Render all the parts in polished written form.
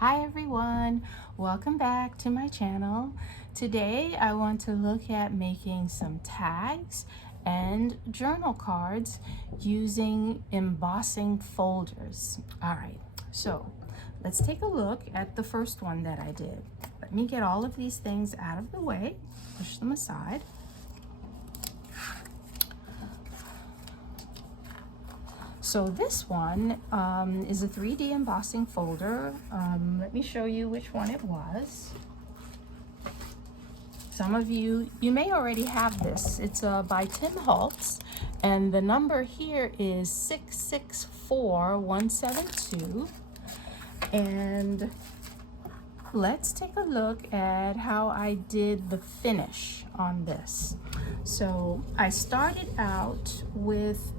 Hi everyone, welcome back to my channel. Today I want to look at making some tags and journal cards using embossing folders. All right, so let's take a look at the first one that I did. Let me get all of these things out of the way, push them aside. So this one is a 3D embossing folder. Let me show you which one it was. Some of you may already have this. It's by Tim Holtz, and the number here is 664172. And let's take a look at how I did the finish on this. So I started out with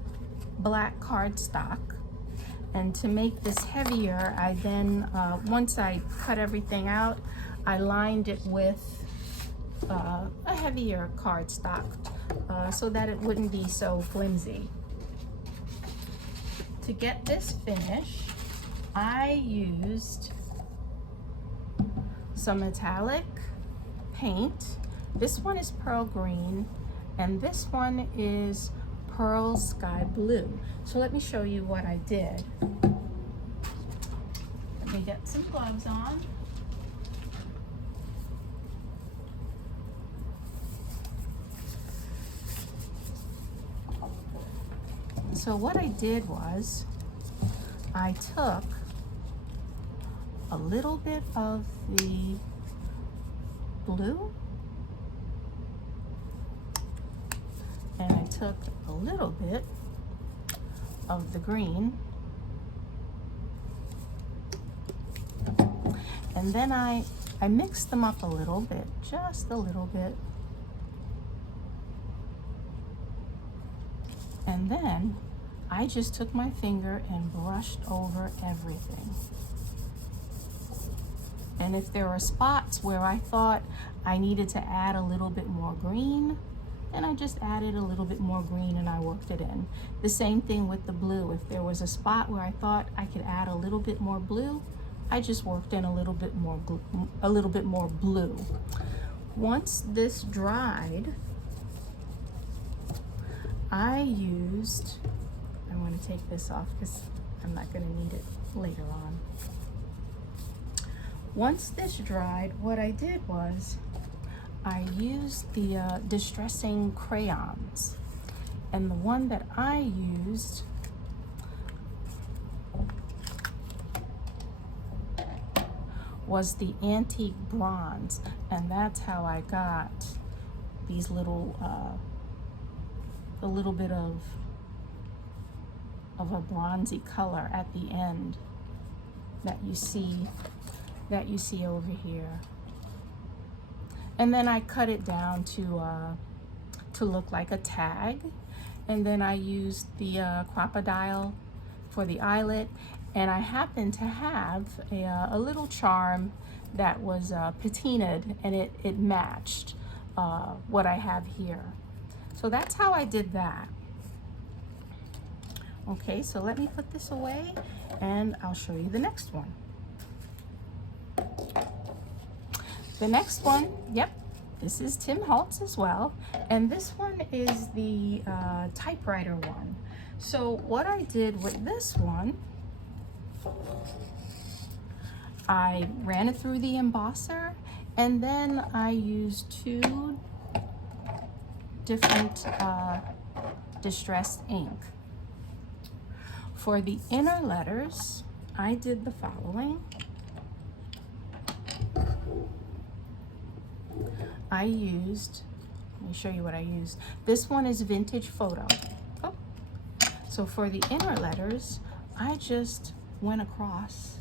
black cardstock, and to make this heavier, I then once I cut everything out, I lined it with a heavier cardstock so that it wouldn't be so flimsy. To get this finish, I used some metallic paint. This one is pearl green and this one is pearl sky blue. So let me show you what I did. Let me get some gloves on. So what I did was I took a little bit of the blue and I took a little bit of the green, and then I mixed them up a little bit, just a little bit, and then I just took my finger and brushed over everything. And if there were spots where I thought I needed to add a little bit more green, and I just added a little bit more green and I worked it in. The same thing with the blue. If there was a spot where I thought I could add a little bit more blue, I just worked in a little bit more blue. Once this dried, I'm going to take this off because I'm not going to need it later on. Once this dried, what I did was I used the distressing crayons, and the one that I used was the antique bronze, and that's how I got these little a little bit of a bronzy color at the end that you see over here. And then I cut it down to look like a tag. And then I used the crocodile for the eyelet. And I happened to have a little charm that was patinaed, and it matched what I have here. So that's how I did that. Okay, so let me put this away and I'll show you the next one. The next one, yep, this is Tim Holtz as well, and this one is the typewriter one. So what I did with this one, I ran it through the embosser, and then I used two different distressed ink. For the inner letters, I did the following. I used, let me show you what I used. This one is Vintage Photo. Oh. So for the inner letters, I just went across.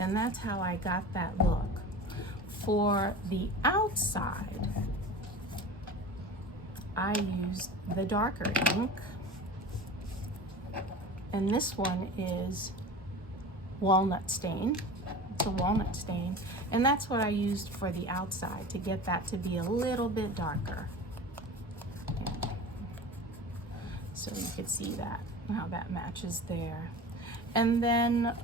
And that's how I got that look. For the outside, I used the darker ink. And this one is walnut stain. It's a walnut stain, and that's what I used for the outside to get that to be a little bit darker. Okay. So you could see that. how that matches there. And then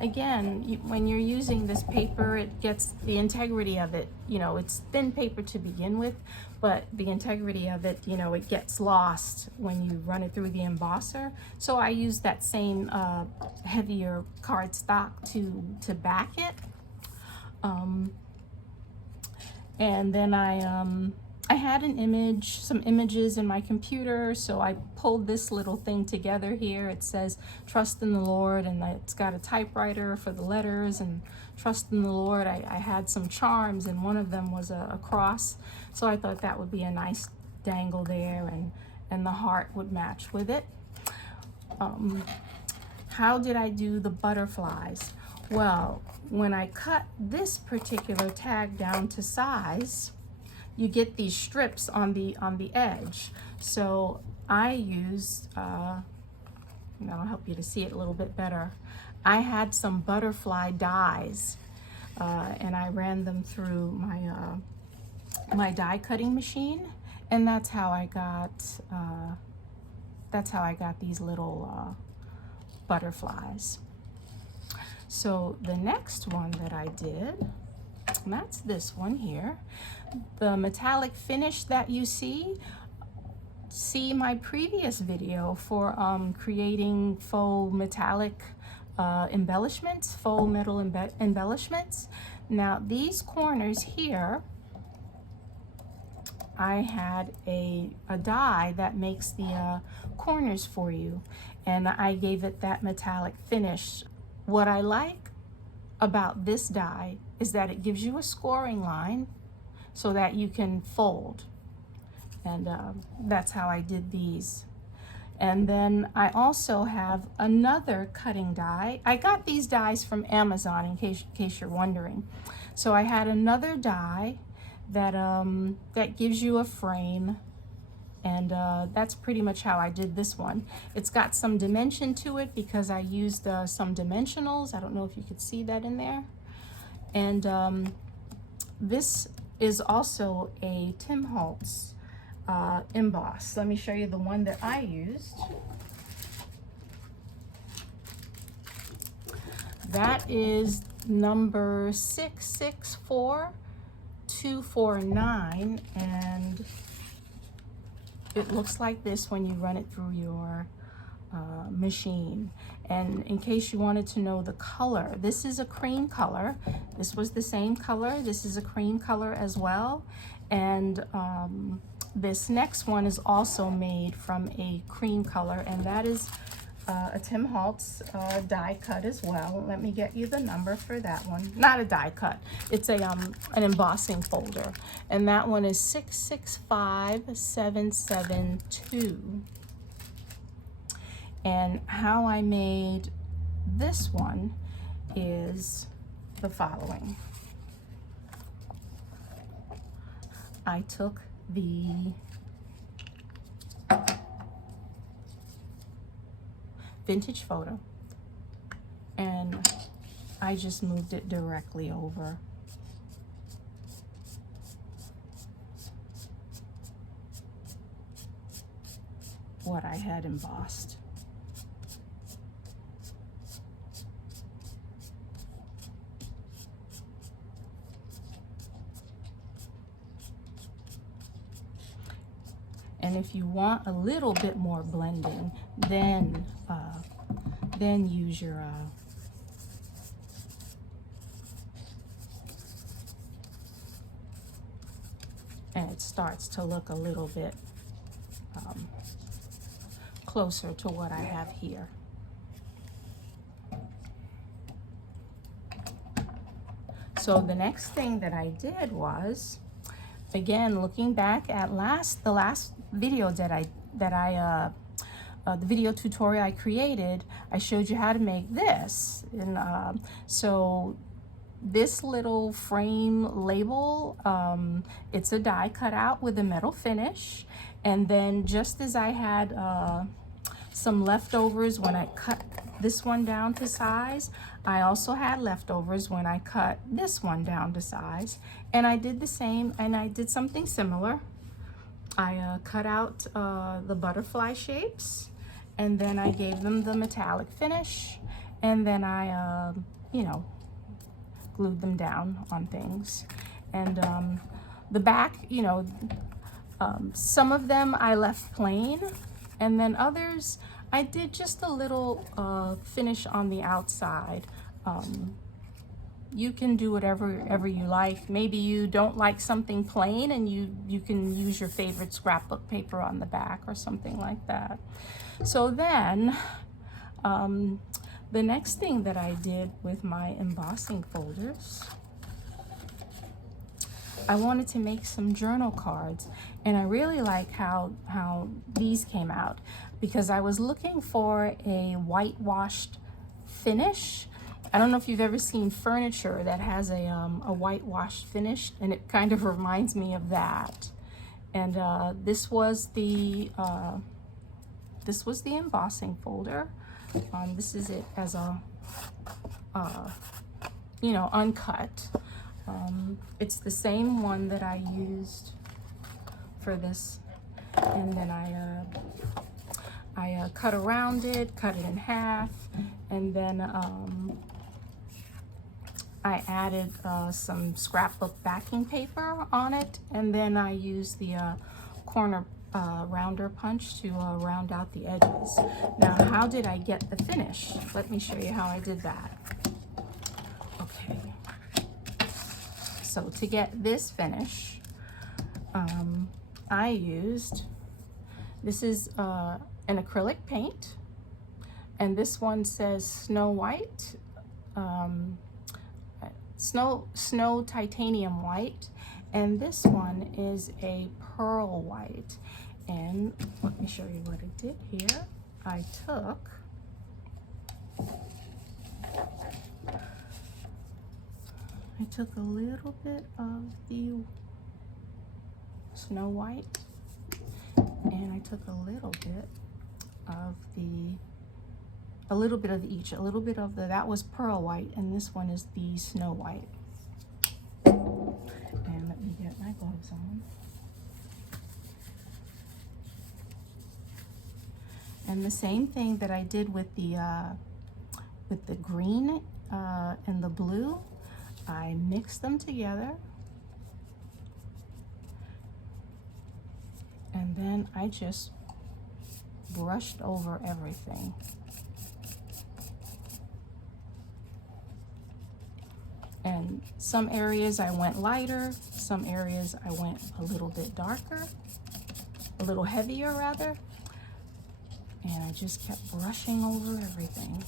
again, when you're using this paper, it gets the integrity of it, you know, it's thin paper to begin with, but the integrity of it, you know, it gets lost when you run it through the embosser. So I use that same heavier cardstock to back it. And then I had an image, some images in my computer, so I pulled this little thing together here. It says, trust in the Lord, and it's got a typewriter for the letters, and trust in the Lord. I had some charms, and one of them was a cross, so I thought that would be a nice dangle there, and the heart would match with it. How did I do the butterflies? Well, when I cut this particular tag down to size, you get these strips on the edge. So I used, and I'll help you to see it a little bit better. I had some butterfly dies, and I ran them through my my die cutting machine, and that's how I got these little butterflies. So the next one that I did, and that's this one here. The metallic finish that you see my previous video for creating faux metallic embellishments, faux metal embellishments. Now these corners here, I had a die that makes the corners for you, and I gave it that metallic finish. What I like about this die is that it gives you a scoring line so that you can fold, and that's how I did these. And then I also have another cutting die. I got these dies from Amazon, in case you're wondering. So I had another die that that gives you a frame, and that's pretty much how I did this one. It's got some dimension to it because I used some dimensionals. I don't know if you could see that in there. And this is also a Tim Holtz emboss. Let me show you the one that I used. That is number 664249, and it looks like this when you run it through your machine. And in case you wanted to know the color, this is a cream color. This was the same color. This is a cream color as well. And this next one is also made from a cream color, and that is a Tim Holtz die cut as well. Let me get you the number for that one. Not a die cut. It's a an embossing folder, and that one is 665772. And how I made this one is the following. I took the vintage photo and I just moved it directly over. What I had embossed. And if you want a little bit more blending, then use your and it starts to look a little bit closer to what I have here. So the next thing that I did was, again, looking back at the last video the video tutorial I created, I showed you how to make this. And so this little frame label, it's a die cut out with a metal finish. And then just as I had some leftovers when I cut this one down to size, I also had leftovers when I cut this one down to size. And I did the same, and I did something similar. I cut out the butterfly shapes, and then I gave them the metallic finish, and then I, you know, glued them down on things. And the back, you know, some of them I left plain, and then others I did just a little finish on the outside. You can do whatever you like. Maybe you don't like something plain, and you can use your favorite scrapbook paper on the back or something like that. So then the next thing that I did with my embossing folders, I wanted to make some journal cards, and I really like how these came out, because I was looking for a whitewashed finish. I don't know if you've ever seen furniture that has a whitewashed finish, and it kind of reminds me of that. And this was the embossing folder. This is it as a you know, uncut. It's the same one that I used for this, and then I cut around it, cut it in half, and then I added some scrapbook backing paper on it, and then I used the corner rounder punch to round out the edges. Now, how did I get the finish? Let me show you how I did that. Okay. So to get this finish, I used, this is an acrylic paint, and this one says Snow White, Snow Titanium White, and this one is a Pearl White. And let me show you what I did here. I took a little bit of the Snow White, and I took a little bit of each. A little bit of that was Pearl White, and this one is the Snow White. And let me get my gloves on. And the same thing that I did with the green and the blue, I mixed them together, and then I just brushed over everything. And some areas I went lighter, some areas I went a little bit darker, a little heavier rather, and I just kept brushing over everything.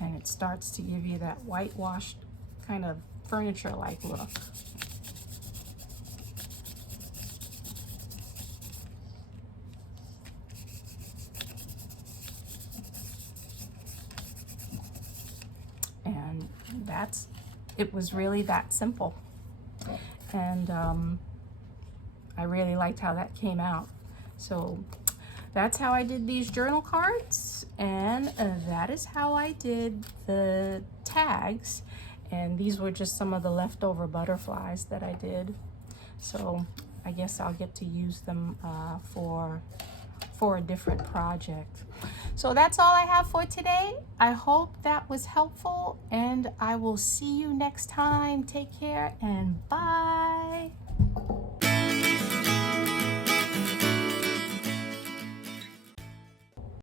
And it starts to give you that whitewashed kind of furniture-like look. And it was really that simple. And I really liked how that came out. So that's how I did these journal cards, and that is how I did the tags. And these were just some of the leftover butterflies that I did. So I guess I'll get to use them for a different project. So that's all I have for today. I hope that was helpful, and I will see you next time. Take care and bye.